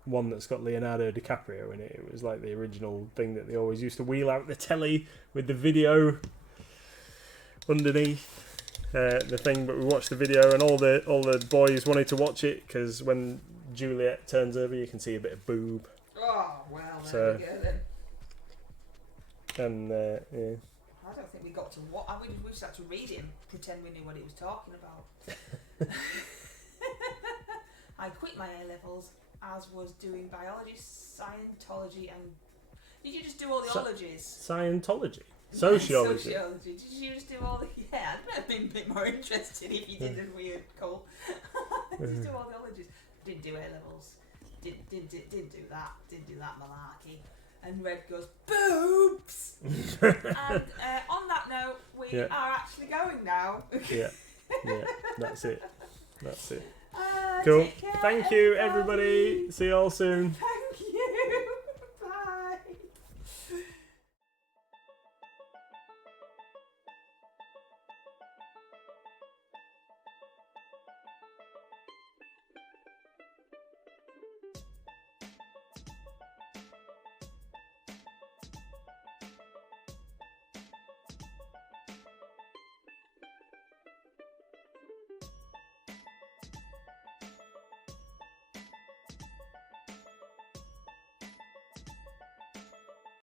one that's got Leonardo DiCaprio in it. It was like the original thing that they always used to wheel out the telly with the video underneath the thing. But we watched the video, and all the boys wanted to watch it because when Juliet turns over, you can see a bit of boob. Oh well, there So, we go then. And yeah. I don't think we got to what. We just had to read it and pretend we knew what he was talking about. I quit my A-levels, as was doing biology, Scientology, and did you just do all the ologies? Scientology, sociology. Yeah, sociology. Did you just do all the? Yeah, I'd have been a bit more interested if you did a weird call. Just do all the ologies. Didn't do A-levels. Didn't do that. Didn't do that malarkey. And Red goes, boobs! And on that note, we are actually going now. Yeah, that's it. Cool. Take care, Thank you, everybody. See you all soon.